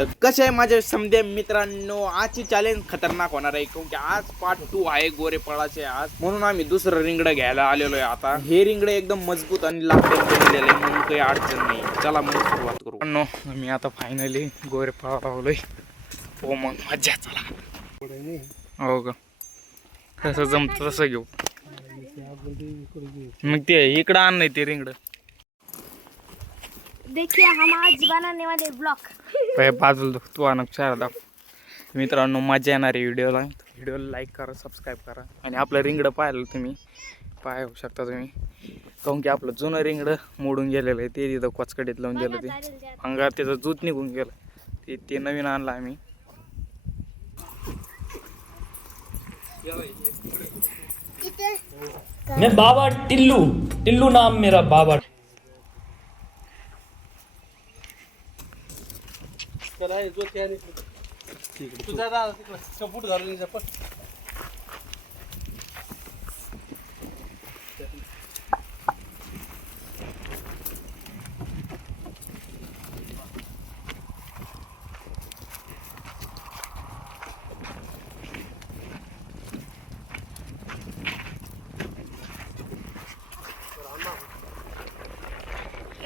वाटतं. कसे आहे माझ्या समध्या मित्रांनो, आजची चॅलेंज खतरनाक होणार आहे, कारण की आज पार्ट 2 आहे गोरेपाळाचे आज. म्हणून आम्ही दुसरं रिंगडं घ्यायला आलेलो आहे. आता हे रिंगडं एकदम मजबूत आणि लाकडाने बनलेलं आहे, म्हणून काही अडचण नाही. चला मग सुरुवात करू. मी आता फायनली गोरेपाळा लावलोय. हो मग मज्जा. चला हो का, कसं जमतं तसं घेऊ. मग ते इकडं आण नाही ते रिंगड. देखिए हम आज बनाने वाले ब्लॉग. बाजूला तू आणक चार दाख. मित्रांनो मजा येणार आहे व्हिडिओला लाईक करा, सबस्क्राईब करा. आणि आपलं रिंगडं पाहिलं तुम्ही पाहू शकता तुम्ही, काहून की आपलं जुनं रिंगडं मोडून गेलेलं आहे. ते तिथं कोचकडीत लावून गेलं, ते अंगात त्याचं जूत निघून गेलं. ते नवीन आणलं आम्ही. मैं बाबा टिल्लू नाम मेरा बाबा.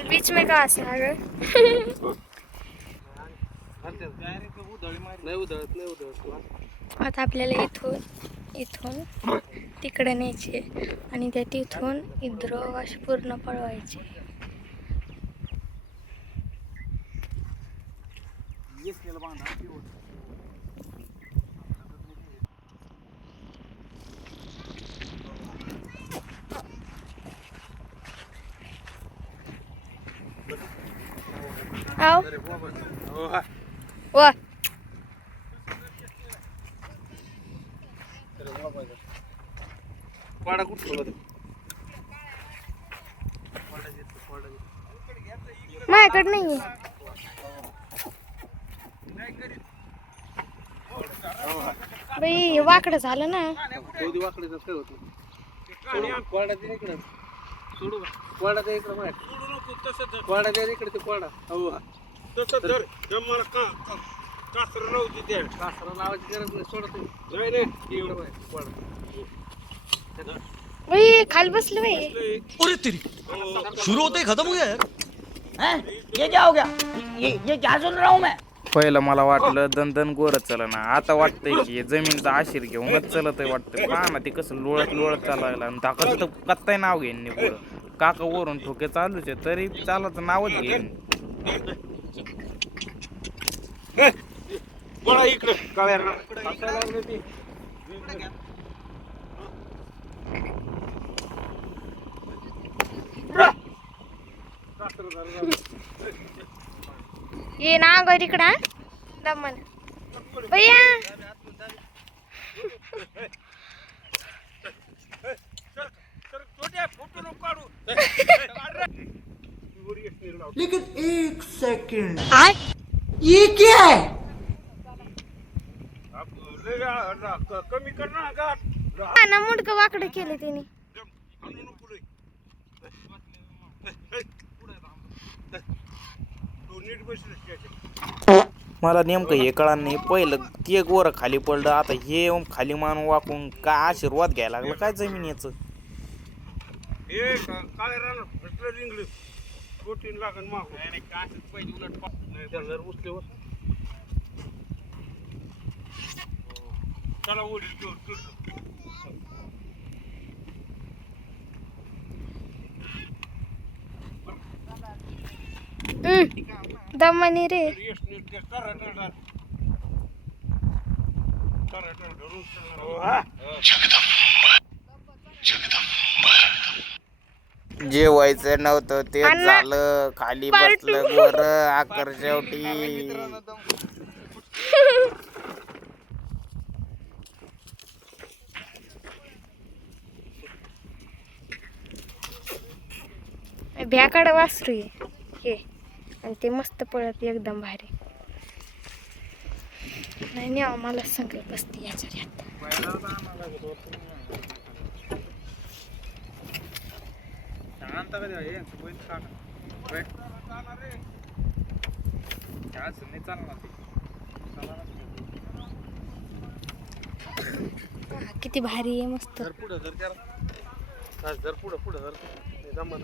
बीच में कहाँ से आ गए? आता आपल्याला इथून तिकडे न्यायचे आणि त्या तिथून इथं अशी पूर्ण पळवायची. आओ वा माझ्याकडे नाहीये. बाई वाकडं झालं ना. बाई खाली बसले बाई. अरे तेरी शुरू होते ही खत्म हो गया यार. ये क्या हो गया? ये क्या सुन रहा हूँ मैं? पहिलं मला वाटलं दन गोरच चला ना, आता वाटतंय की जमीनचा आशीर घेऊनच चलत आहे वाटतं. पहा ना ते कसं लोळत चालायला. धाकाचं तर कत्ताय नाव घेईन नाही पुढं. काका वरून ठोके चालूच आहे, तरी चालायचं नावच घेईन. ये ना अगं इकडं दमन भैया. लेकिन एक सेकंड, ये क्या है? कमी करना का ना मुंडकं वाकडं केलं तिने. मला नेमकं हे कळलं नाही. पहिलं ते गोरं खाली पडलं, आता हे खाली मान वाकून काय आशीर्वाद घ्यायला लागला काय जमिनीचं. हे काळे रान फसलं रिंगलं प्रोटीन लागन मागून नाही कासच पाहिजे उलट नाही त्याला उचलेवर. चला ओढी दमनी रे. जे व्हायचं नव्हतं ते झालं. खाली बसलं गोर आकर शेवटी. भ्याकडं वासरू आहे हे, आणि ते मस्त पळत एकदम भारी. नाही नाही मला सगळं बसते याच्यात. चालणार किती भारी आहे मस्त. जर पुढं जर करा जर पुढं जर जमा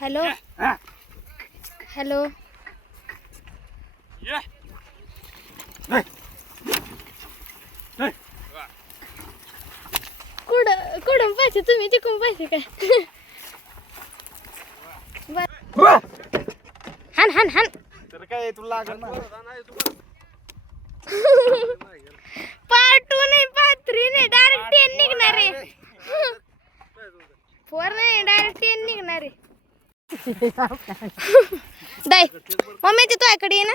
हॅलो हॅलो कुठून पाहिजे तुम्ही तिकडून पाहिजे काय? हान हान हान. तर काय तुला लागल ना. पार्ट 2 नाही पार्ट 3 नाही डायरेक्ट 10 निघणार आहे. 4 नाही डायरेक्ट 10 निघणार आहे. दाय मम्मी ती तुझ्याकडे ये ना.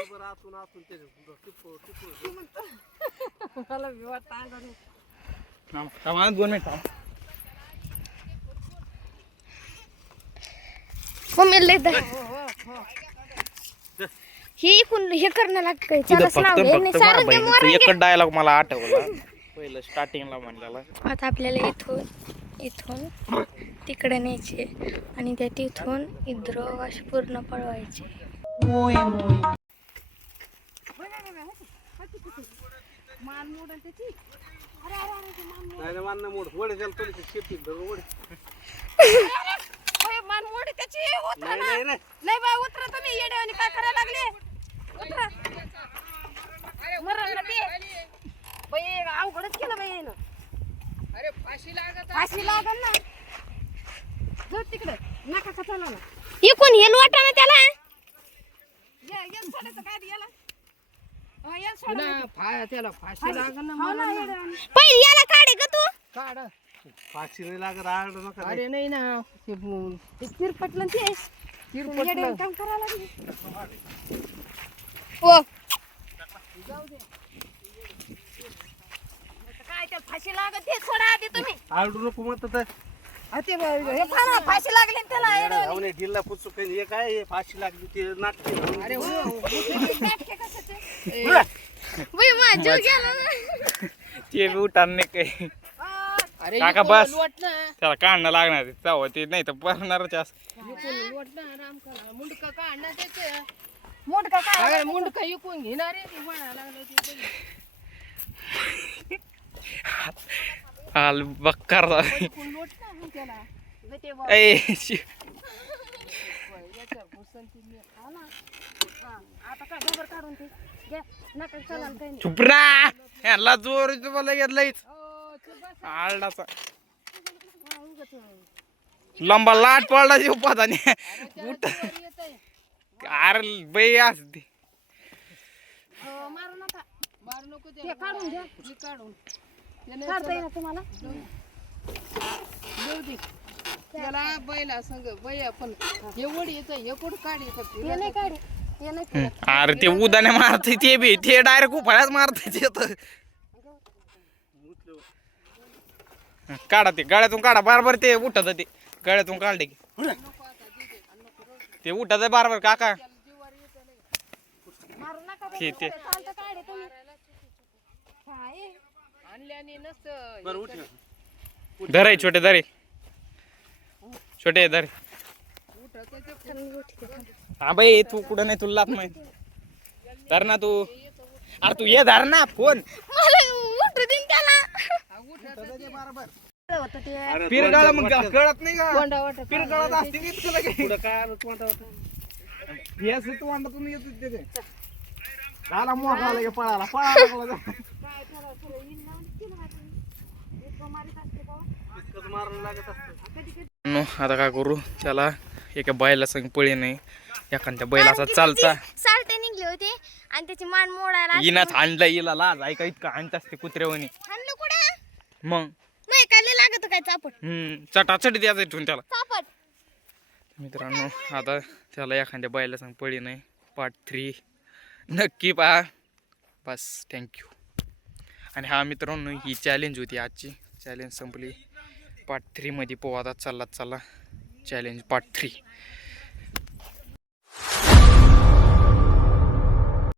थांब 2 मिनिट थांब. मम्मी लय दा हे इकून हे करणं लागतंय. चलाच नाव घे नाही सारं ते मोर. एकच डायलॉग मला आठवला पहिलं स्टार्टिंगला म्हणलेला. आता आपल्याला इथून तिकडे न्यायचे आणि त्या तिथून इधर असे पूर्ण पळवायचे. नाही मान ना मोड वडे त्याला पहिले शेती धरून वडे नाही नाही नाही नाही बाय उतरा तुम्ही येड्यावानी काय करायला लागले उतरा मरण ते बाई अवघडच केलं बाई ना. अरे फाशी लागल ना. जो तिकडे नका चालव ना. इकून हे लोटा ना त्याला. या सोडायचं काय याला या सोडा त्याला फाशी लागल ना. पहिले याला काढे ग तू. काढ फाशी नाही लागत आड नका अरे नाही ना ते चिरपटलं ते चिरपटलं काम करायला लागले. हो काय त्या फाशी लागत ते सोडा आधी तुम्ही. आडू नको म्हणत ते हे पहा ना, फाशी लागली ना त्याला येड्यावानी. आवने ढिल्ला पुचू काही हे काय हे फाशी लागली ते नाटक अरे हो नाटके कशाचे बाई माझ्या गेला ना. ते बी उठान नाही काही. अरे काका इकडून बस. लोट ना त्याला काढणं लागणार चाव ते नाही तर पडणारच असं. इकडून लोट ना रामकाला मुंडका काढणार त्याचं मुंडका काय मुंडका इकून घेणार आहे ते म्हणायला लागलं ते बाई. हाल बक्कार इकून लोट ना मग त्याला गटे बा याच्या भुसनची मी हा ना. हा, आता काय गोबर काढून ते घ्या नका चला काही नाही. चुपरा ह्याला जोर तुम्हाला घेतलायच हो, चल बस. आलडाचा हा, उगाच. लंबा लाट पडला जीव पदाने त्याला उठ जीवावर येतंय. अरे बाई असते. मारू नका मारू नको ते काढून घ्या हे काढून काढता येईल तुम्हाला देऊ दे त्याला बैला संग बैया पण हे वड येतं हे कुठं काढ येतं नाही काढ हे नाही अरे ते उदाने मारते ते बी ते डायरेक्ट उफाळ्याच मारते ते तर. काढा ते गळ्यातून काढा बारबर ते उठत ते गळ्यातून काढले की ते उठत बारबर काका मारू नका ते ते चालतं काढ तुम्ही आणल्याने नसतं बरं उठ धरे छोटे धरे छोटे धरे. हा बाई तू कुठं नाही तुला लात माहिती धर ना तू. अरे तू ये धर ना फोन मला उठू देईन त्याला. पिरगाळा मग कळत नाही का कोंडा वाटत पिरगाळात असते की तुला काही पुढं काय आलं तू आता हे असं तू अंडातून येत ते झाला मोठा आला की पळाला पळाला इतकंच मारायला लागत असतं. नो आता काय करू त्याला एका बैला संग पळी नाही एखाद्या बैलाचा चालता साल्टे निघले होते आणि त्याची मान मोडायला इनाच आणला इला लाज ऐका इतकं आणत असते कुत्र्यावानी आणलं कुठं मग नाही काय लय लागत काय चापट चटाचट द्यायचं इथून त्याला. चापट. मित्रांनो आता त्याला एखाद्या बैला संग पळी नाही पार्ट 3 नक्की पहा. बस थँक्यू. आणि हा मित्रांनो ही चॅलेंज होती आजची. चॅलेंज संपली. पार्ट 3 मध्ये पोवा आता चालला चॅलेंज पार्ट 3.